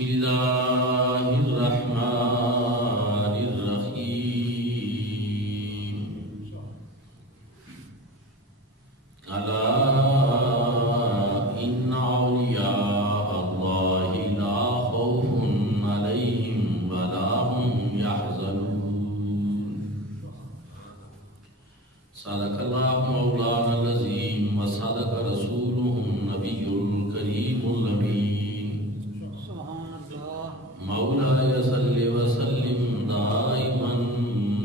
بسم اللہ الرحمن الرحیم الا ان اولیاء اللہ لا خوف علیہم ولا هم يحزنون صدق اللہ مولانا العظیم وصدق رسولہ النبی الکریم الامین مولاي صل وسلم دائما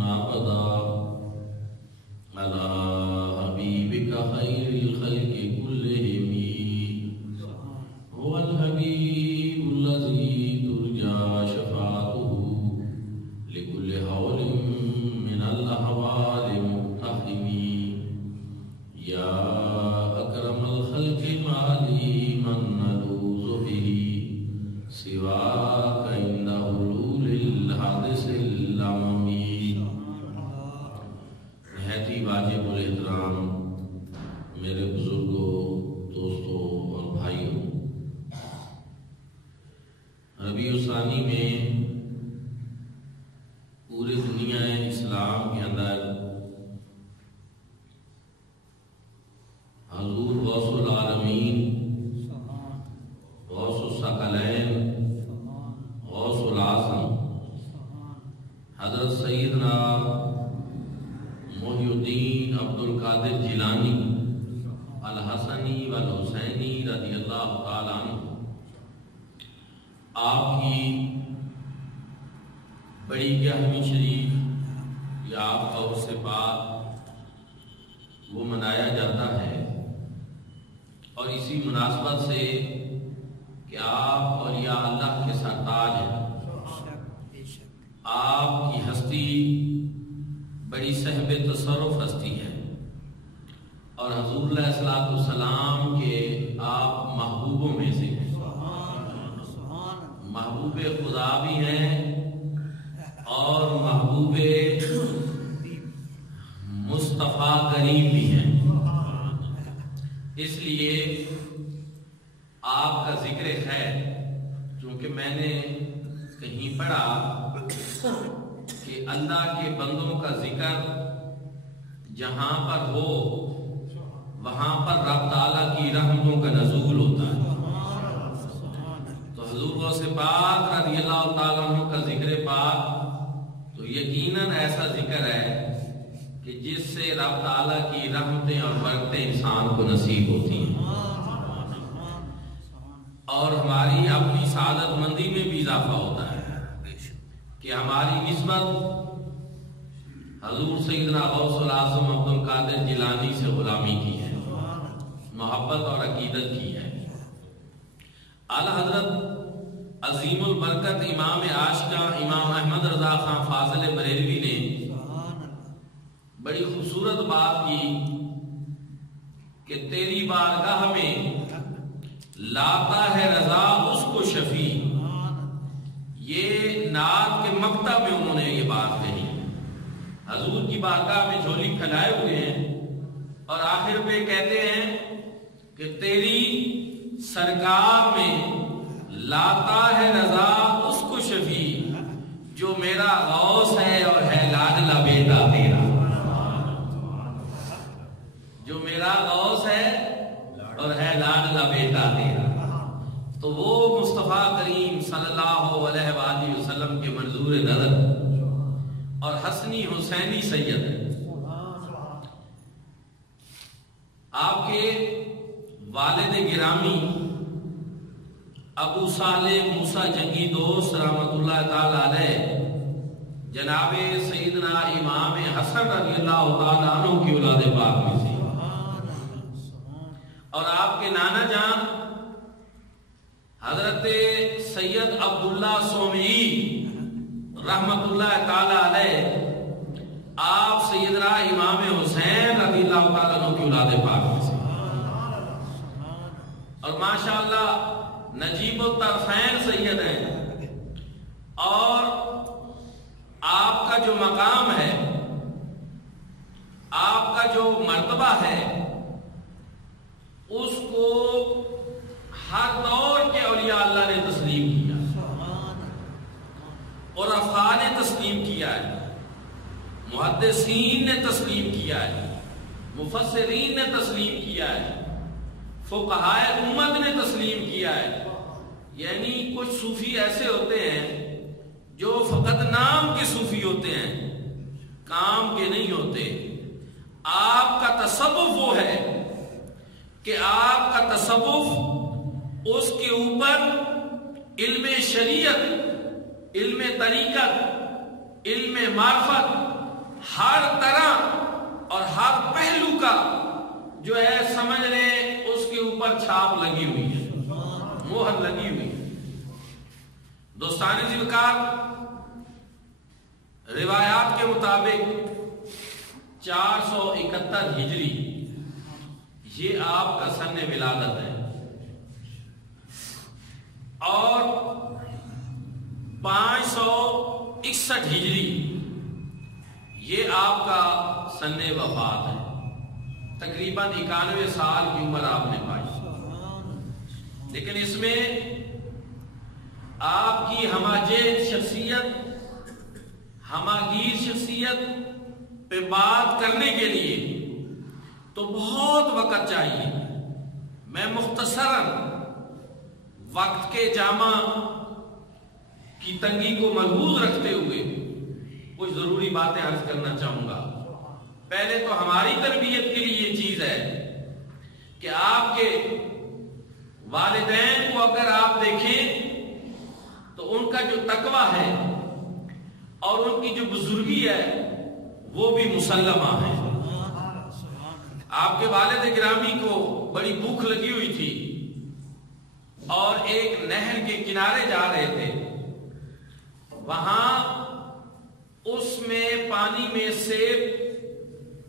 ابدا على حبيبك خير الخلق كلهم هو الحبيب الذي ترجى شفاعته لكل حول من الأحوال مقتحم يا أكرم الخلق ما لي من نلوذ به سواك عند حلول الحادث العممی۔ نہایت ہی واجب الاحترام میرے بزرگوں، دوستوں اور بھائیوں، ربیع الثانی میں پورے دنیا اسلام کے اندر حضور غوث العالمین، غوث الثقلین، غوث العظم حضرت سیدنا محی الدین عبد القادر جیلانی الحسنی والحسینی رضی اللہ تعالیٰ عنہ، آپ کی بڑی 11ویں شریف یا آپ کا عرس پاک وہ منایا جاتا ہے، اور اسی مناسبت سے کہ آپ اولیاء اللہ کے سرتاج ہیں، آپ کی ہستی بڑی صاحب تصرف ہستی ہے، اور حضور علیہ السلام کے آپ محبوبوں میں سے ہیں، محبوب خدا بھی ہیں اور محبوب مصطفیٰ کریم بھی ہیں۔ اس لیے آپ کا ذکر خیر، چونکہ میں نے کہیں پڑھا کہ اللہ کے بندوں کا ذکر جہاں پر ہو وہاں پر رب تعالیٰ کی رحمتوں کا نزول ہوتا ہے۔ تو حضور غوث پاک رضی اللہ تعالیٰ عنہ کا ذکر پاک تو یقیناً ایسا ذکر ہے کہ جس سے رب تعالیٰ کی رحمتیں اور برکتیں انسان کو نصیب ہوتی ہیں، اور ہماری اپنی سعادت مندی میں بھی اضافہ ہوتا ہے کہ ہماری نسبت حضور سیدنا غوث العظم عبد القادر جیلانی سے غلامی کی ہے، محبت اور عقیدت کی ہے۔ اعلی حضرت عظیم البرکت امام عاشقہ امام احمد رضا خان فاضل بریلوی نے بڑی خوبصورت بات کی کہ تیری بارگاہ میں لاتا ہے رضا اس کو شفیع۔ یہ نعت کے مقطع میں انہوں نے یہ بات کہی، حضور کی بارگاہ میں جھولی پھیلائے ہوئے ہیں اور آخر پہ کہتے ہیں کہ تیری سرکار میں لاتا ہے رضا اس کو شفیع جو میرا غوث ہے اور ہے لاڈلا بیٹا تیرا، جو میرا غوث ہے اور ہے لاڈلا بیٹا تیرا۔ تو وہ مصطفیٰ کریم صلی اللہ علیہ وآلہ وسلم کے منظور نظر اور حسنی حسینی سید ہے۔ آپ کے والد گرامی ابو صالح موسیٰ جنگی دوست رحمت اللہ تعالی علیہ جناب سیدنا امام حسن رضی اللہ تعالیٰ عنہ کی اولاد پاک میں سے، اور آپ کے نانا جان حضرت سید عبداللہ سومئی رحمت اللہ تعالی علیہ آپ سیدنا امام حسین رضی اللہ تعالیٰ عنہ کی اولاد پاک میں سے، اور ماشاءاللہ نجیب الطرفین سید ہیں، اور آپ کا جو مقام ہے، آپ کا جو مرتبہ ہے، اس کو ہر دور کے اولیاء اللہ نے تسلیم کیا۔ تسلیم کیا ہے، محدثین نے تسلیم کیا ہے، مفسرین نے تسلیم کیا ہے، فقہائے امت نے تسلیم کیا ہے۔ یعنی کچھ صوفی ایسے ہوتے ہیں جو فقط نام کے صوفی ہوتے ہیں، کام کے نہیں ہوتے۔ آپ کا تصوف وہ ہے کہ آپ کا تصوف اس کے اوپر علم شریعت، علم طریقت، علم معرفت، ہر طرح اور ہر پہلو کا جو ہے سمجھ لیں اس کے اوپر چھاپ لگی ہوئی ہے، مہر لگی ہوئی ہے۔ دوستان ذوالفقار روایات کے مطابق 471 ہجری یہ آپ کا سن ولادت ہے، اور 561 ہجری یہ آپ کا سن وفات ہے۔ تقریباً 91 سال کی عمر آپ نے پائی، لیکن اس میں آپ کی ہماجید شخصیت، ہماگیر شخصیت پہ بات کرنے کے لیے تو بہت وقت چاہیے۔ میں مختصراً وقت کے جامع کی تنگی کو ملحوظ رکھتے ہوئے کچھ ضروری باتیں عرض کرنا چاہوں گا۔ پہلے تو ہماری تربیت کے لیے یہ چیز ہے کہ آپ کے والدین کو اگر آپ دیکھیں تو ان کا جو تقویٰ ہے اور ان کی جو بزرگی ہے وہ بھی مسلمہ ہے۔ آپ کے والد گرامی کو بڑی بھوک لگی ہوئی تھی اور ایک نہر کے کنارے جا رہے تھے، وہاں اس میں پانی میں سیب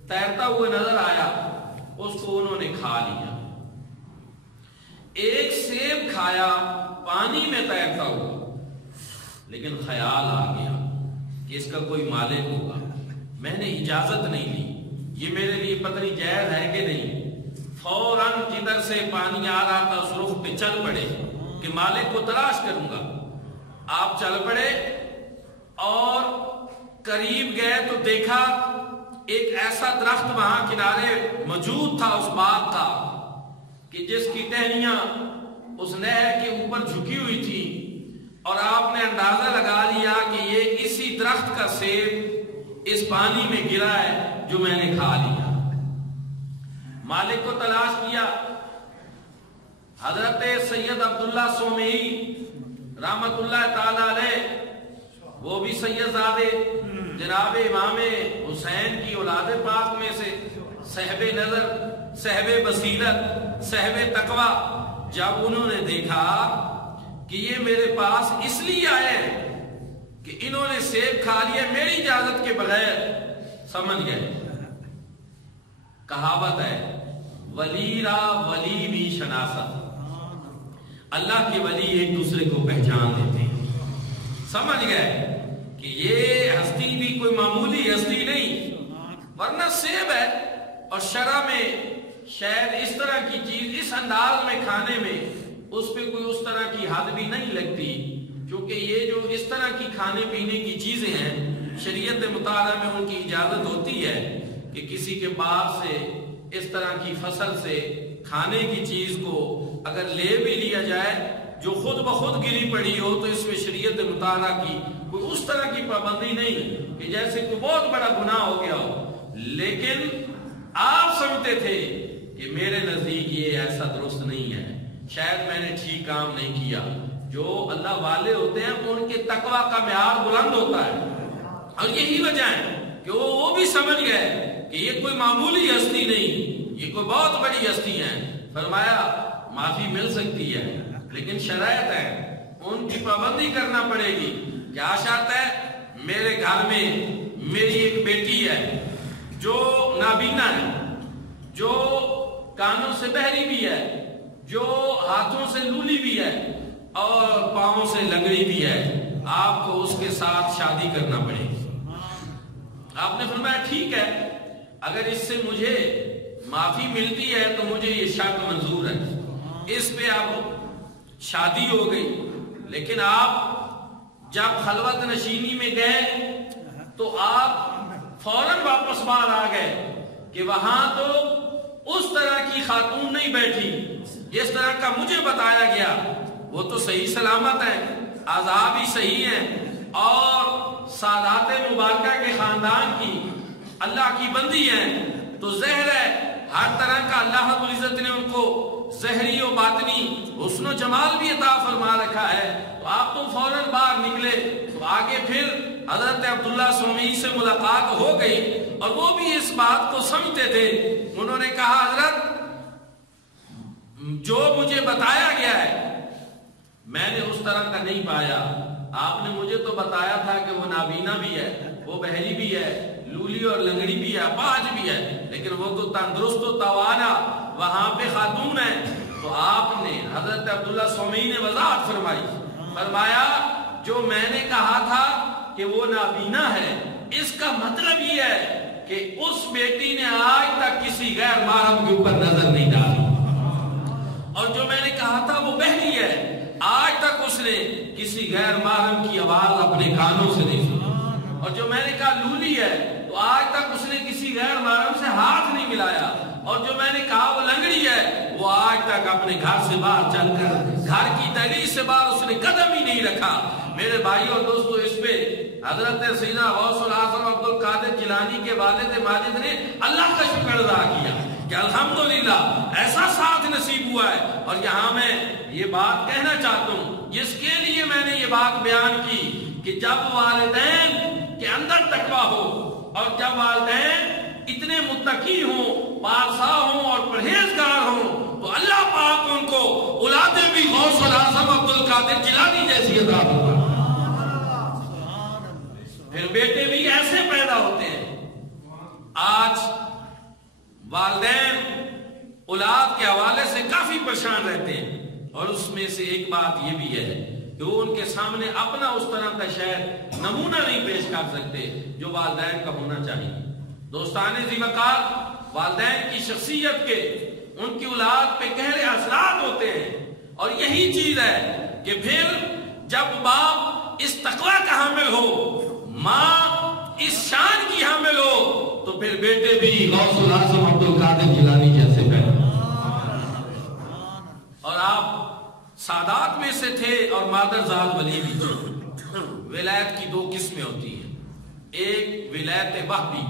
تیرتا ہوا نظر آیا، اس کو انہوں نے کھا لیا۔ ایک سیب کھایا پانی میں تیرتا ہوا، لیکن خیال آ گیا کہ اس کا کوئی مالک ہوگا۔ میں نے اجازت نہیں لی، یہ میرے لیے پتہ نہیں جائز ہے کہ نہیں، فوراً جدھر سے پانی آ رہا تھا اس رخ پہ چل پڑے کہ مالک کو تلاش کروں گا۔ آپ چل پڑے اور قریب گئے تو دیکھا ایک ایسا درخت وہاں کنارے موجود تھا اس باغ کا کہ جس کی ٹہنیاں اس نہر کے اوپر جھکی ہوئی تھی، اور آپ نے اندازہ لگا لیا کہ یہ اسی درخت کا سیب اس پانی میں گرا ہے جو میں نے کھا لیا۔ مالک کو تلاش کیا، حضرت سید عبداللہ سومئی رحمت اللہ تعالی علیہ، وہ بھی سید زادے جناب امام حسین کی اولاد پاک میں سے، صاحب نظر، صاحب بصیرت، صاحب تقویٰ، جب انہوں نے دیکھا کہ یہ میرے پاس اس لیے آئے کہ انہوں نے سیب کھا لیا میری اجازت کے بغیر، سمجھ گئے۔ کہاوت ہے ولی را ولی بھی شناست، اللہ کے ولی ایک دوسرے کو پہچان لیتے ہیں، سمجھ گئے کہ یہ ہستی بھی کوئی معمولی ہستی نہیں، ورنہ سیب ہے، اور شرع میں شاید اس طرح کی چیز اس انداز میں کھانے میں اس پہ کوئی اس طرح کی حد بھی نہیں لگتی، کیونکہ یہ جو اس طرح کی کھانے پینے کی چیزیں ہیں شریعت مطالعہ میں ان کی اجازت ہوتی ہے کہ کسی کے باغ سے اس طرح کی فصل سے کھانے کی چیز کو اگر لے بھی لیا جائے جو خود بخود گری پڑی ہو تو اس میں شریعت مطالعہ کی کوئی اس طرح کی پابندی نہیں کہ جیسے کوئی بہت بڑا گناہ ہو گیا ہو، لیکن آپ سمجھتے تھے کہ میرے نزدیک یہ ایسا درست نہیں ہے، شاید میں نے ٹھیک کام نہیں کیا۔ جو اللہ والے ہوتے ہیں ان کے تقویٰ کا معیار بلند ہوتا ہے، اور یہی وجہ ہے کہ وہ بھی سمجھ گئے کہ یہ کوئی معمولی ہستی نہیں، یہ کوئی بہت بڑی ہستی ہے۔ فرمایا معافی مل سکتی ہے لیکن شرائط ہے، ان کی پابندی کرنا پڑے گی۔ کیا شرط ہے؟ میرے گھر میں میری ایک بیٹی ہے جو نابینا ہے، جو کانوں سے بہری بھی ہے، جو ہاتھوں سے لولی بھی ہے اور پاؤں سے لنگڑی بھی ہے، آپ کو اس کے ساتھ شادی کرنا پڑے گی۔ آپ نے فرمایا ٹھیک ہے، اگر اس سے مجھے معافی ملتی ہے تو مجھے یہ شرط منظور ہے۔ اس پہ اب شادی ہو گئی، لیکن آپ جب خلوت نشینی میں گئے تو آپ فوراً واپس باہر آ گئے کہ وہاں تو اس طرح کی خاتون نہیں بیٹھی جس طرح کا مجھے بتایا گیا، وہ تو صحیح سلامت ہے، اعضاء بھی صحیح ہیں اور سادات مبارکہ کے خاندان کی اللہ کی بندی ہیں، تو ظاہر ہے ہر طرح کا اللہ رب العزت نے ان کو ظاہری و باطنی حسن و جمال بھی عطا فرما رکھا ہے، تو آپ تو فوراً باہر نکلے۔ تو آگے پھر حضرت عبداللہ سومی سے ملاقات ہو گئی اور وہ بھی اس بات کو سمجھتے تھے۔ انہوں نے کہا حضرت جو مجھے بتایا گیا ہے میں نے اس طرح کا نہیں پایا، آپ نے مجھے تو بتایا تھا کہ وہ نابینا بھی ہے، وہ بہری بھی ہے، لولی اور لنگڑی بھی ہے، اپاہج بھی ہے، لیکن وہ تو تندرست و توانا وہاں پہ خاتون ہے۔ تو آپ نے حضرت عبداللہ سومی نے وضاحت فرمایا جو میں نے کہا تھا کہ وہ نابینا ہے، اس کا مطلب یہ ہے کہ اس بیٹی نے آج تک کسی غیر محرم کے اوپر نظر نہیں ڈالی، اور جو میں نے کہا تھا وہ بہری ہے، آج تک اس نے کسی غیر محرم کی آواز اپنے کانوں سے نہیں سنی، اور جو میں نے کہا لولی ہے تو آج تک اس نے کسی غیر محرم سے ہاتھ نہیں ملایا، اور جو میں نے کہا وہ لنگڑی ہے وہ آج تک اپنے گھر سے باہر چل کر گھر کی دہلیز سے باہر اس نے قدم ہی نہیں رکھا۔ میرے بھائی اور دوستو، اس پہ حضرت سیدنا غوث الاعظم عبد القادر جیلانی کے والد ماجد نے اللہ کا شکر ادا کیا کہ الحمدللہ ایسا ساتھ نصیب ہوا ہے۔ اور یہاں میں یہ بات کہنا چاہتا ہوں، جس کے لیے میں نے یہ بات بیان کی کہ جب والدین کے اندر تقویٰ ہو اور جب والدین اتنے متقی ہوں، پارسا ہوں اور پرہیزگار ہوں، تو اللہ پاک ان کو اولادیں بھی غوث الاعظم عبد القادر جیلانی جیسی عطا فرمائے، پھر بیٹے بھی ایسے پیدا ہوتے ہیں۔ آج والدین اولاد کے حوالے سے کافی پریشان رہتے ہیں، اور اس میں سے ایک بات یہ بھی ہے کہ وہ ان کے سامنے اپنا اس طرح کا شاید نمونہ نہیں پیش کر سکتے جو والدین کا ہونا چاہیے۔ دوستان ذی وقار، والدین کی شخصیت کے ان کی اولاد پہ گہرے اثرات ہوتے ہیں، اور یہی چیز ہے کہ پھر جب باپ اس تقویٰ کا حامل ہو، ماں اس شان کی حامل ہو، تو پھر بیٹے بھی غوث الاعظم عبد القادر جیلانی جیسے پیدا۔ اور آپ سادات میں سے تھے اور مادرزاد ولی بھی تھے۔ ولایت کی دو قسمیں ہوتی ہیں، ایک ولایت وہبی،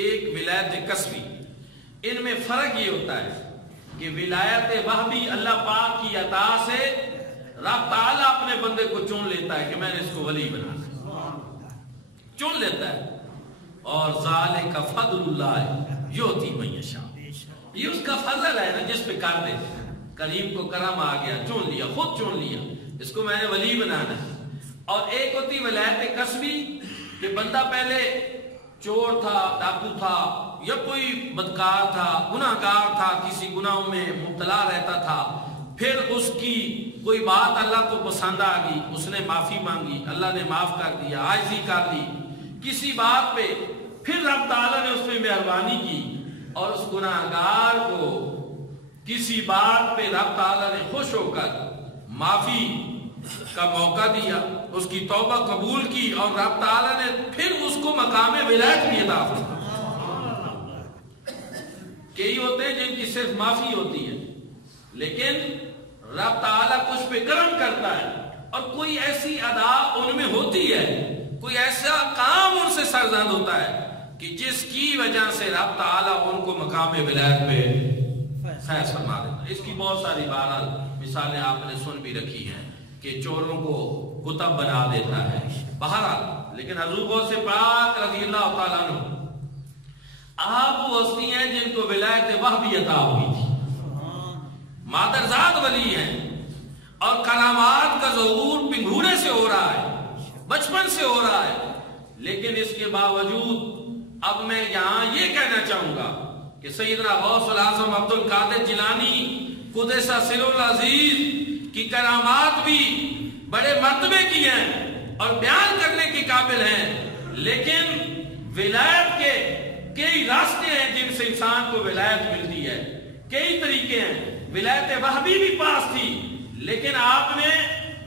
ایک ولایت کسبی۔ ان میں فرق یہ ہوتا ہے کہ ولایت وہبی اللہ پاک کی عطا سے رب تعالیٰ اپنے بندے کو چن لیتا ہے کہ میں نے اس کو ولی بنانا، چن لیتا ہے، اور ذالک فضل اللہ یؤتی من یشاء، یہ اس کا فضل ہے نا جس پہ کر دے۔ کریم کو کرم آ گیا، چن لیا، خود چن لیا، اس کو میں نے ولی بنانا ہے۔ اور ایک ہوتی ولایت کسبی کہ بندہ پہلے چور تھا، ڈاکو تھا، یا کوئی بدکار تھا، گناہگار تھا، کسی گناہوں میں مبتلا رہتا تھا، پھر اس کی کوئی بات اللہ کو پسند آ گئی، اس نے معافی مانگی، اللہ نے معاف کر دیا، عاجزی کر لی کسی بات پہ، پھر رب تعالیٰ نے اس پہ مہربانی کی اور اس گناہگار کو کسی بات پہ رب تعالیٰ نے خوش ہو کر معافی کا موقع دیا، اس کی توبہ قبول کی، اور رب تعالیٰ نے پھر اس کو مقام ولایت بھی عطا فرمایا۔ کئی ہوتے ہیں جن کی صرف معافی ہوتی ہے، لیکن رب تعالیٰ کچھ پہ کرم کرتا ہے، اور کوئی ایسی ادا ان میں ہوتی ہے، کوئی ایسا کام ان سے سرزد ہوتا ہے کہ جس کی وجہ سے رب تعالیٰ ان کو مقام ولایت پہ فیض فرما دیتا ہے۔ اس کی بہت ساری بہرحال مثالیں آپ نے سن بھی رکھی ہیں کہ چوروں کو کتب بنا دیتا ہے، بہرحال، لیکن حضور غوث پاک رضی اللہ تعالیٰ عنہ آپ وہ ہستی ہیں جن کو ولایت وہبی عطا ہوئی تھی، مادرزاد ولی ہیں، اور کرامات کا ظہور پنگھورے سے ہو رہا ہے، بچپن سے ہو رہا ہے، لیکن اس کے باوجود اب میں یہاں یہ کہنا چاہوں گا کہ سیدنا غوث الاعظم عبد القادر جیلانی قدس سر العزیز کی کرامات بھی بڑے مرتبے کی ہیں اور بیان کرنے کے قابل ہیں، لیکن ولایت کے کئی راستے ہیں جن سے انسان کو ولایت ملتی ہے، کئی طریقے ہیں۔ ولایت وہبی بھی پاس تھی، لیکن آپ نے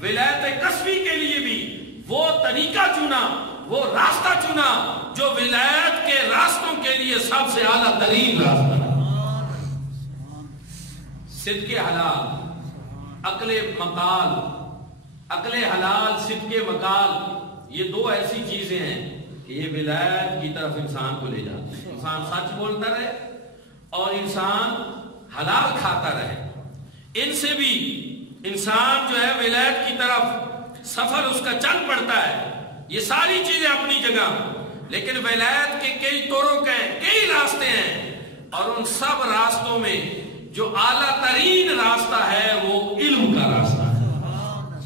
ولایت کسبی کے لیے بھی طریقہ چنا، وہ راستہ چنا جو ولایت کے راستوں کے لیے سب سے اعلیٰ ترین راستہ ہے۔ صدق حلال، عقل مقال، عقل حلال، صدق مقال، یہ دو ایسی چیزیں ہیں کہ یہ ولایت کی طرف انسان کو لے جاتے ہیں۔ انسان سچ بولتا رہے اور انسان حلال کھاتا رہے، ان سے بھی انسان جو ہے ولایت کی طرف سفر اس کا چل پڑتا ہے۔ یہ ساری چیزیں اپنی جگہ، لیکن ولایت کے کئی طرق ہیں، کئی راستے ہیں، اور ان سب راستوں میں جو اعلیٰ ترین راستہ ہے وہ علم کا راستہ ہے۔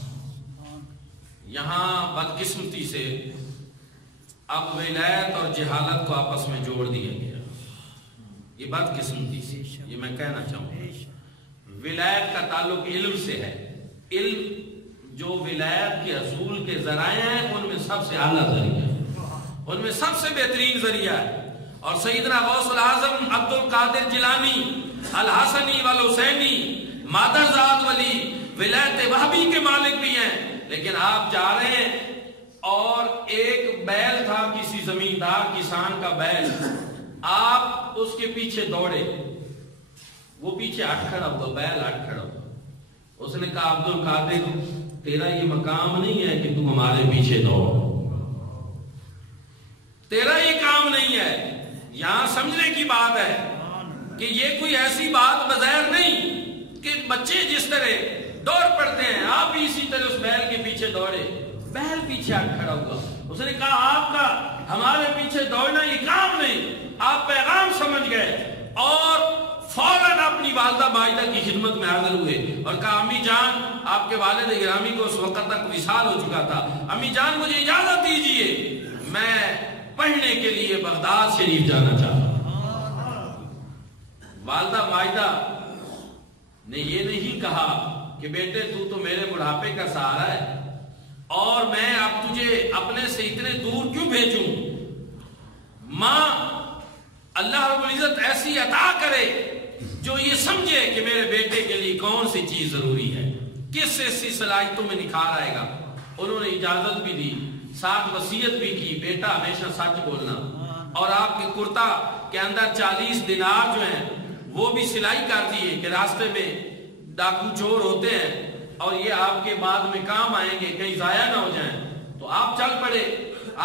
یہاں بدقسمتی سے اب ولایت اور جہالت کو آپس میں جوڑ دیا گیا، یہ بدقسمتی سے، یہ میں کہنا چاہوں گا۔ ولایت کا تعلق علم سے ہے، علم جو ولایت کے حصول کے ذرائع ہیں ان میں سب سے اعلیٰ ذریعہ ہے، ان میں سب سے بہترین ذریعہ ہے۔ اور سیدنا غوث العظم عبد القادر جیلانی الحسنی والحسینی مادرزاد ولی ولایت وہابی کے مالک بھی ہیں، لیکن آپ جا رہے ہیں اور ایک بیل تھا کسی زمیندار کسان کا بیل، آپ اس کے پیچھے دوڑے، وہ پیچھے ہٹ کھڑا ہوا، بیل ہٹ کھڑا ہوا، اس نے کہا عبد القادر تیرا یہ مقام نہیں ہے کہ تو ہمارے پیچھے دوڑ، تیرا یہ کام نہیں ہے۔ یہاں سمجھنے کی بات ہے کہ یہ کوئی ایسی بات بظاہر نہیں کہ بچے جس طرح دوڑ پڑتے ہیں آپ بھی اسی طرح اس بیل کے پیچھے دوڑے، بیل پیچھے ہٹ کھڑا ہوا، اس نے کہا آپ کا ہمارے پیچھے دوڑنا یہ کام نہیں، آپ پیغام سمجھ گئے، اور فوراً اپنی والدہ ماجدہ کی خدمت میں حاضر ہوئے اور کہا امی جان، آپ کے والد گرامی کو اس وقت تک وصال ہو چکا تھا، امی جان مجھے اجازت دیجئے، میں پڑھنے کے لیے بغداد شریف جانا چاہتا ہوں۔ والدہ ماجدہ نے یہ نہیں کہا کہ بیٹے تو میرے بڑھاپے کا سہارا ہے اور میں اب تجھے اپنے سے اتنے دور کیوں بھیجوں، ماں اللہ رب العزت ایسی عطا کرے جو یہ سمجھے کہ میرے بیٹے کے لیے کون سی چیز ضروری ہے، کس سے اس صلاحیتوں میں نکھار آئے گا۔ انہوں نے اجازت بھی دی، ساتھ وصیت بھی کی بیٹا ہمیشہ سچ بولنا، اور آپ کے کرتا کے اندر 40 دینار جو ہیں وہ بھی سلائی کر دیے کہ راستے میں ڈاکو چور ہوتے ہیں اور یہ آپ کے بعد میں کام آئیں گے، کہیں ضائع نہ ہو جائیں۔ تو آپ چل پڑے،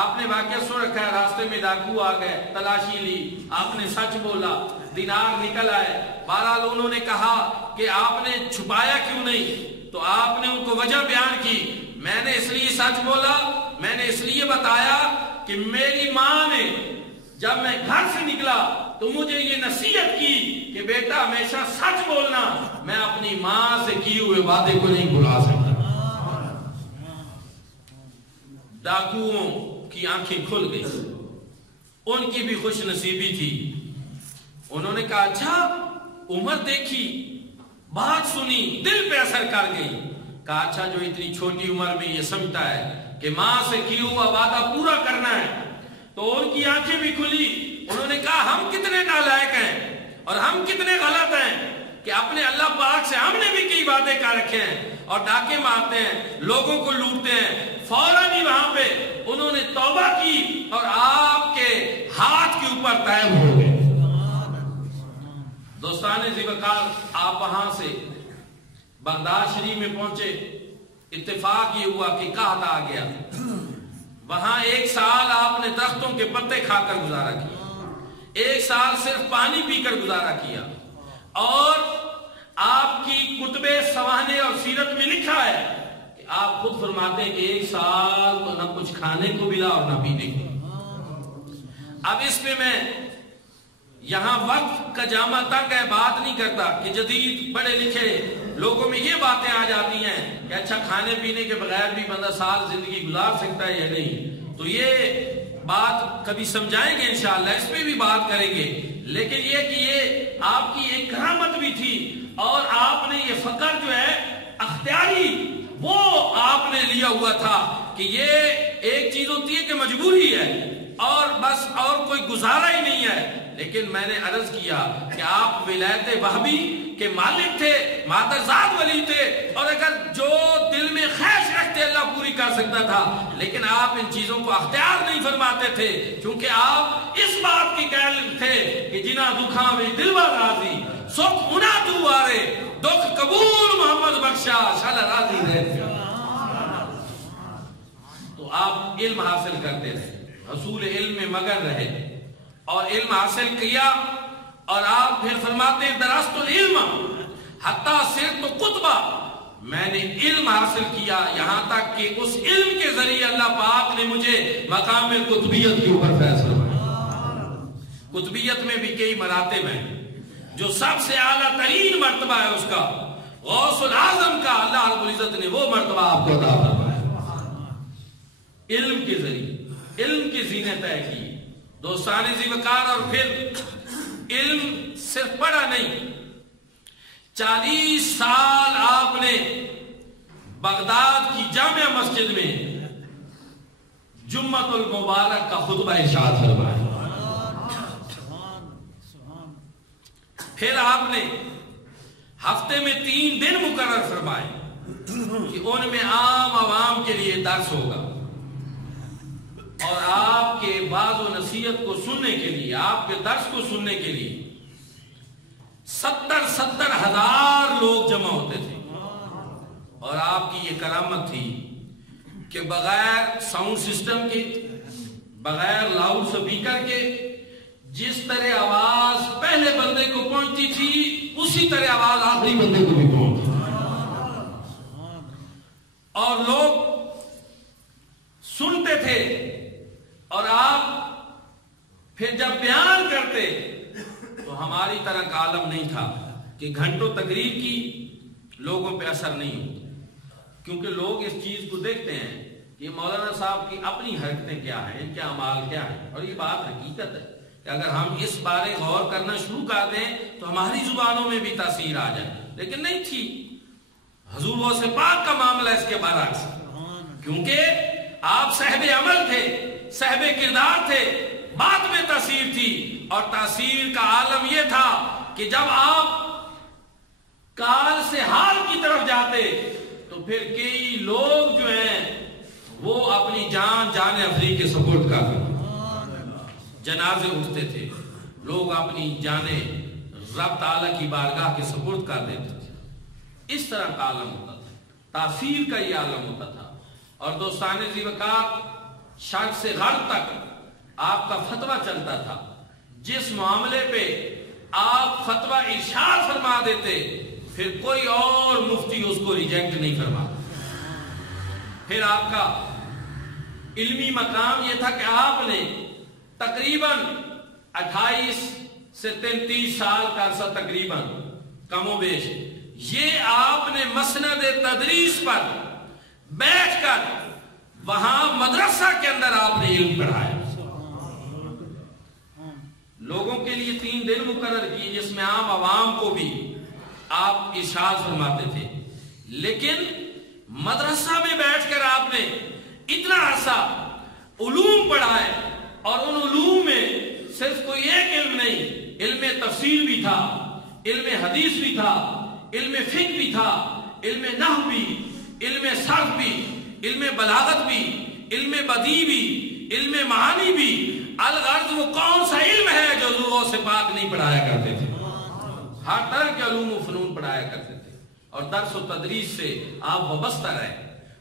آپ نے واقعہ سن رکھا ہے، راستے میں ڈاکو آ گئے، تلاشی لی، آپ نے سچ بولا، دینار نکل آئے۔ بہرحال انہوں نے کہا کہ آپ نے چھپایا کیوں نہیں، تو آپ نے ان کو وجہ بیان کی، میں نے اس لیے سچ بولا، میں نے اس لیے بتایا کہ میری ماں نے جب میں گھر سے نکلا تو مجھے یہ نصیحت کی کہ بیٹا ہمیشہ سچ بولنا، میں اپنی ماں سے کیے ہوئے وعدے کو نہیں بھلا سکتا۔ ڈاکوؤں کی آنکھیں کھل گئی، ان کی بھی خوش نصیبی تھی، انہوں نے کہا اچھا عمر دیکھی، بات سنی، دل پہ اثر کر گئی، کہا اچھا جو اتنی چھوٹی عمر میں یہ سمجھتا ہے کہ ماں سے کیا ہوا وعدہ پورا کرنا ہے، تو ان کی آنکھیں بھی کھلی، انہوں نے کہا ہم کتنے نالائق ہیں اور ہم کتنے غلط ہیں کہ اپنے اللہ پاک سے ہم نے بھی کئی وعدے کر رکھے ہیں اور ڈاکے مارتے ہیں، لوگوں کو لوٹتے ہیں۔ فوراً ہی وہاں پہ انہوں نے توبہ کی اور آپ کے ہاتھ کے اوپر طائب ہو گئے۔ دوستان ذی وقار، آپ وہاں سے بغداد شریف میں پہنچے، اتفاق یہ ہوا کہ قحط آ گیا، وہاں 1 سال آپ نے درختوں کے پتے کھا کر گزارا کیا، 1 سال صرف پانی پی کر گزارا کیا، اور آپ کی کتب سوانے اور سیرت میں لکھا ہے کہ آپ خود فرماتے ہیں کہ 1 سال تو نہ کچھ کھانے کو ملا اور نہ پینے کو۔ اب اس پہ میں یہاں وقت کا جامع تنگ ہے، بات نہیں کرتا کہ جدید پڑھے لکھے لوگوں میں یہ باتیں آ جاتی ہیں کہ اچھا کھانے پینے کے بغیر بھی بندہ سال زندگی گزار سکتا ہے یا نہیں، تو یہ بات کبھی سمجھائیں گے انشاءاللہ، اس پہ بھی بات کریں گے، لیکن یہ کہ یہ آپ کی ایک کرامت بھی تھی اور آپ نے یہ فقر جو ہے اختیاری وہ آپ نے لیا ہوا تھا کہ یہ ایک چیز ہوتی ہے کہ مجبوری ہے اور بس اور کوئی گزارا ہی نہیں ہے. لیکن میں نے عرض کیا کہ آپ ولایت وہابی کے مالک تھے، مادرزاد ولی تھے، اور اگر جو دل میں خواہش رکھتے اللہ پوری کر سکتا تھا، لیکن آپ ان چیزوں کو اختیار نہیں فرماتے تھے، کیونکہ آپ اس بات کی قائل تھے کہ جنا دکھاں میں دل راضی، سکھ انا دوارے، دکھ قبول محمد بخشا شال راضی رہے. تو آپ علم حاصل کرتے رہے، حصول علم میں مگن رہے اور علم حاصل کیا. اور آپ پھر فرماتے ہیں درست العلم حتی صرت قطبہ، میں نے علم حاصل کیا یہاں تک کہ اس علم کے ذریعے اللہ پاک نے مجھے مقام قطبیت کے اوپر فیصلہ کروایا. قطبیت میں بھی کئی مراتب ہیں، جو سب سے اعلیٰ ترین مرتبہ ہے اس کا غوث العظم کا، اللہ رب العزت نے وہ مرتبہ آپ کو عطا فرمایا علم کے ذریعے. علم کی زینت طے کی، دوستان ذی وقار. اور پھر علم صرف پڑھا نہیں، 40 سال آپ نے بغداد کی جامع مسجد میں جمعۃ المبارک کا خطبہ ارشاد فرمایا. پھر آپ نے ہفتے میں 3 دن مقرر فرمائے کہ ان میں عام عوام کے لیے درس ہوگا، اور آپ کے بعض و نصیحت کو سننے کے لیے، آپ کے درس کو سننے کے لیے 70 ہزار لوگ جمع ہوتے تھے. اور آپ کی یہ کرامت تھی کہ بغیر ساؤنڈ سسٹم کے، بغیر لاؤڈ سپیکر کے، جس طرح آواز پہلے بندے کو پہنچتی تھی اسی طرح آواز آخری بندے کو بھی پہنچتی. اور لوگ سنتے تھے، اور آپ پھر جب بیان کرتے تو ہماری طرح کا عالم نہیں تھا کہ گھنٹوں تقریر کی لوگوں پہ اثر نہیں ہوتا، کیونکہ لوگ اس چیز کو دیکھتے ہیں کہ مولانا صاحب کی اپنی حرکتیں کیا ہیں، ان کے اعمال کیا ہیں. اور یہ بات حقیقت ہے کہ اگر ہم اس بارے غور کرنا شروع کر دیں تو ہماری زبانوں میں بھی تاثیر آ جائے، لیکن نہیں تھی. حضور غوث پاک کا معاملہ اس کے برعکس، کیونکہ آپ صاحب عمل تھے، صاحب کردار تھے، بات میں تاثیر تھی. اور تاثیر کا عالم یہ تھا کہ جب آپ کال سے حال کی طرف جاتے تو پھر کئی لوگ جو ہیں وہ اپنی جان افری کے سپورٹ کرتے، جنازے اٹھتے تھے، لوگ اپنی جانیں رب تعالیٰ کی بارگاہ کے سپورٹ کر دیتے تھے. اس طرح کا عالم ہوتا تھا، تاثیر کا یہ عالم ہوتا تھا. اور دوستان ذی وقار، شرق سے غرب تک آپ کا فتویٰ چلتا تھا. جس معاملے پہ آپ فتویٰ ارشاد فرما دیتے پھر کوئی اور مفتی اس کو ریجیکٹ نہیں فرماتا. پھر آپ کا علمی مقام یہ تھا کہ آپ نے تقریباً 28 سے 33 سال کا عرصہ تقریباً کم و بیش یہ آپ نے مسند تدریس پر بیٹھ کر وہاں مدرسہ کے اندر آپ نے علم پڑھایا. لوگوں کے لیے 3 دن مقرر کیے جس میں عام عوام کو بھی آپ ارشاد فرماتے تھے، لیکن مدرسہ میں بیٹھ کر آپ نے اتنا عرصہ علوم پڑھائے. اور ان علوم میں صرف کوئی ایک علم نہیں، علم تفسیر بھی تھا، علم حدیث بھی تھا، علم فقہ بھی تھا، علم نحو بھی، علم صرف بھی، علم بلاغت بھی، علم بدیع بھی، علم معانی بھی. الغرض وہ کون سا علم ہے جو حضور سے پاک نہیں پڑھایا کرتے تھے؟ ہر طرح کے علوم و فنون پڑھایا کرتے تھے. اور درس و تدریس سے آپ وابستہ رہے.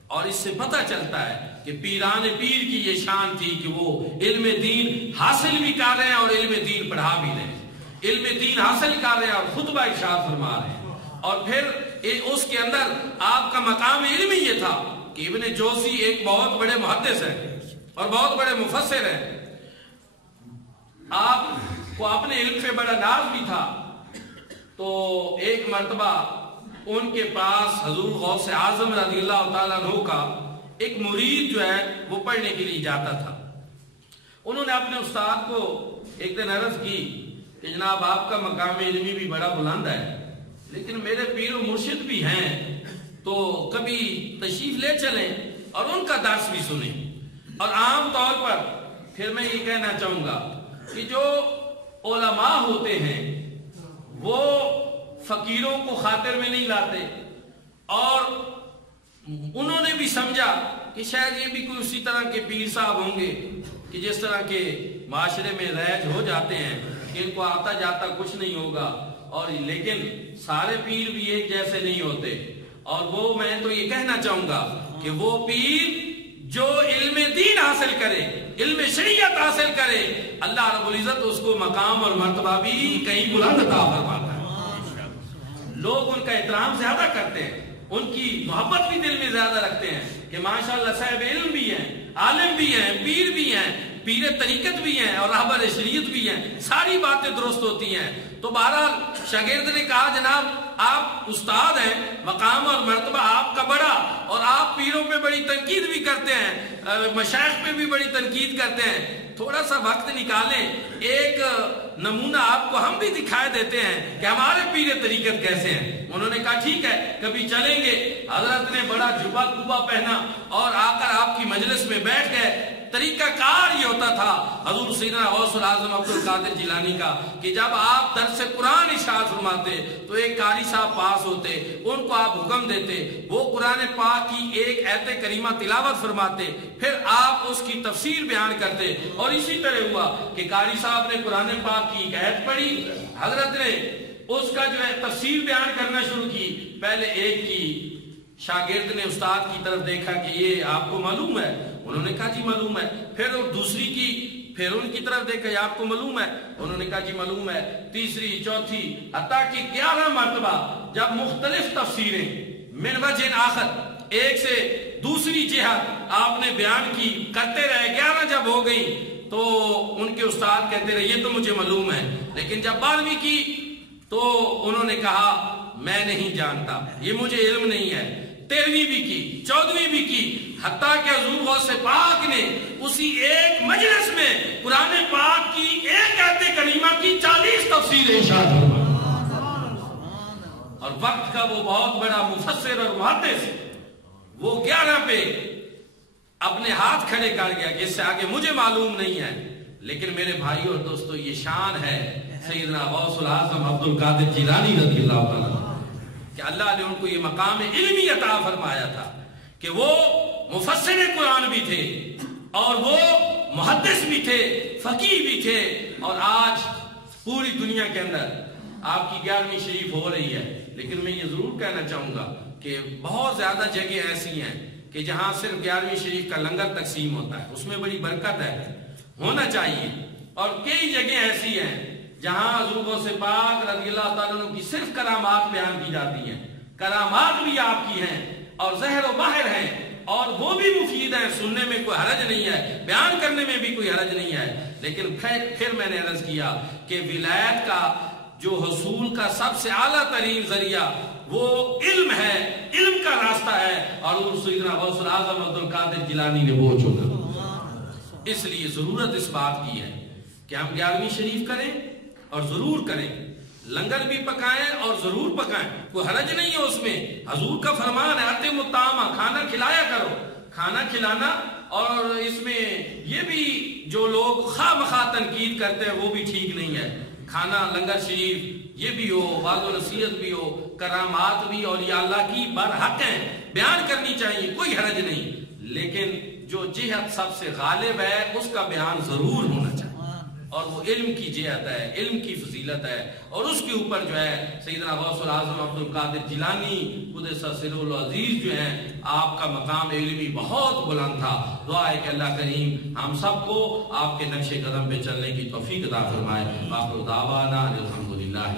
اور اس سے پتہ چلتا ہے کہ پیران پیر کی یہ شان تھی کہ وہ علم دین حاصل بھی کر رہے ہیں اور علم دین پڑھا بھی رہے ہیں. علم دین حاصل کر رہے ہیں اور خطبہ ارشاد فرما رہے ہیں. اور پھر اس کے اندر آپ کا مقام علمی یہ تھا کہ ابن جوزی ایک بہت بڑے محدث ہیں اور بہت بڑے مفسر ہیں. آپ کو اپنے علم پہ بڑا ناز بھی تھا. تو ایک مرتبہ ان کے پاس حضور غوث اعظم رضی اللہ تعالیٰ عنہ کا ایک مرید جو ہے وہ پڑھنے کے لیے جاتا تھا. انہوں نے اپنے استاد کو ایک دن عرض کی کہ جناب آپ کا مقام علمی بھی بڑا بلند ہے لیکن میرے پیر و مرشد بھی ہیں تو کبھی تشریف لے چلیں اور ان کا درس بھی سنیں. اور عام طور پر پھر میں یہ کہنا چاہوں گا کہ جو علماء ہوتے ہیں وہ فقیروں کو خاطر میں نہیں لاتے، اور انہوں نے بھی سمجھا کہ شاید یہ بھی کوئی اسی طرح کے پیر صاحب ہوں گے کہ جس طرح کے معاشرے میں رائج ہو جاتے ہیں کہ ان کو آتا جاتا کچھ نہیں ہوگا، اور لیکن سارے پیر بھی ایک جیسے نہیں ہوتے۔ اور وہ میں تو یہ کہنا چاہوں گا کہ وہ پیر جو علم دین حاصل کرے، علم شریعت حاصل کرے، اللہ رب العزت اس کو مقام اور مرتبہ بھی کہیں بلند عطا فرماتا ہے۔ لوگ ان کا احترام زیادہ کرتے ہیں، ان کی محبت بھی دل میں زیادہ رکھتے ہیں کہ ماشاءاللہ صاحب علم بھی ہیں، عالم بھی ہیں، پیر بھی ہیں، پیر طریقت بھی ہیں اور رہبر شریعت بھی ہیں، ساری باتیں درست ہوتی ہیں۔ تو بہرحال شاگرد نے کہا جناب آپ استاد ہیں، مقام اور مرتبہ آپ کا بڑا، اور آپ پیروں پہ بڑی تنقید بھی کرتے ہیں، مشائخ پہ بھی بڑی تنقید کرتے ہیں، تھوڑا سا وقت نکالیں، ایک نمونہ آپ کو ہم بھی دکھائے دیتے ہیں کہ ہمارے پیر طریقت کیسے ہیں۔ انہوں نے کہا ٹھیک ہے کبھی چلیں گے۔ حضرت نے بڑا جبہ کوبہ پہنا اور آ کر آپ کی مجلس میں بیٹھ گئے۔ طریقہ کار یہ ہوتا تھا حضور سیدنا غوث العظم عبد القادر جیلانی کا کہ جب آپ درس قرآن ارشاد فرماتے تو ایک قاری صاحب پاس ہوتے، ان کو آپ حکم دیتے، وہ قرآن پاک کی ایک آیت کریمہ تلاوت فرماتے، پھر آپ اس کی تفسیر بیان کرتے، اور اسی طرح ہوا کہ قاری صاحب نے قرآن پاک کی ایک آیت پڑھی، حضرت نے اس کا جو ہے تفسیر بیان کرنا شروع کی۔ پہلے ایک کی شاگرد نے استاد کی طرف دیکھا کہ یہ آپ کو معلوم ہے؟ انہوں نے کہا جی معلوم ہے۔ پھر دوسری کی، پھر ان کی طرف دیکھا آپ کو معلوم ہے؟ انہوں نے کہا جی معلوم ہے۔ تیسری، چوتھی، حتیٰ کہ 11 مرتبہ جب مختلف تفسیریں من وجہ آخر، ایک سے دوسری جہت آپ نے بیان کی، کرتے رہے، 11 جب ہو گئی تو ان کے استاد کہتے رہے یہ تو مجھے معلوم ہے، لیکن جب 12ویں کی تو انہوں نے کہا میں نہیں جانتا، یہ مجھے علم نہیں ہے۔ 13ویں بھی کی، 14ویں بھی کی، حتیٰ کہ حضور غوث پاک نے اسی ایک مجلس میں قرآن پاک کی ایک آیت کریمہ کی 40 تفسیریں ارشاد فرمائیں، اور وقت کا وہ بہت بڑا مفسر اور محدث وہ 11 پہ اپنے ہاتھ کھڑے کر گیا کہ اس سے آگے مجھے معلوم نہیں ہے۔ لیکن میرے بھائی اور دوستو یہ شان ہے سیدنا غوث العظم عبد القادر جیلانی رضی اللہ تعالیٰ کہ اللہ نے ان کو یہ مقام علمی عطا فرمایا تھا کہ وہ مفسر قرآن بھی تھے اور وہ محدث بھی تھے، فقیہ بھی تھے، اور آج پوری دنیا کے اندر آپ کی 11ویں شریف ہو رہی ہے۔ لیکن میں یہ ضرور کہنا چاہوں گا کہ بہت زیادہ جگہ ایسی ہیں کہ جہاں صرف 11ویں شریف کا لنگر تقسیم ہوتا ہے، اس میں بڑی برکت ہے، ہونا چاہیے، اور کئی جگہ ایسی ہیں جہاں حضور غوث پاک رضی اللہ تعالیٰ عنہ کی صرف کرامات بیان کی جاتی ہیں، کرامات بھی آپ کی ہیں اور زہر و بحر ہیں، اور وہ بھی مفید ہیں، سننے میں کوئی حرج نہیں ہے، بیان کرنے میں بھی کوئی حرج نہیں ہے۔ لیکن پھر میں نے عرض کیا کہ ولایت کا جو حصول کا سب سے اعلیٰ ترین ذریعہ وہ علم ہے، علم کا راستہ ہے، اور حضور سیدنا غوث العظم عبد القادر جیلانی نے وہ چنا۔ اس لیے ضرورت اس بات کی ہے کہ ہم 11ویں شریف کریں، اور ضرور کریں، لنگر بھی پکائیں اور ضرور پکائیں، کوئی حرج نہیں ہے اس میں۔ حضور کا فرمان ہے اتم الطعام، کھانا کھلایا کرو، کھانا کھلانا، اور اس میں یہ بھی جو لوگ خواہ مخواہ تنقید کرتے ہیں وہ بھی ٹھیک نہیں ہے۔ کھانا لنگر شریف یہ بھی ہو، واعظ و نصیحت بھی ہو، کرامات بھی اولیاء اللہ کی برحق ہیں، بیان کرنی چاہیے، کوئی حرج نہیں، لیکن جو جہت سب سے غالب ہے اس کا بیان ضرور ہونا چاہیے، اور وہ علم کی جہت ہے، علم کی فضیلت ہے، اور اس کے اوپر جو ہے سیدنا غوث العظم عبد القادر جیلانی قدس سرہ العزیز جو ہیں، آپ کا مقام علمی بہت بلند تھا۔ دعا ہے کہ اللہ کریم ہم سب کو آپ کے نقش قدم پہ چلنے کی توفیق عطا فرمائے۔ آخر دعوانا الحمدللہ۔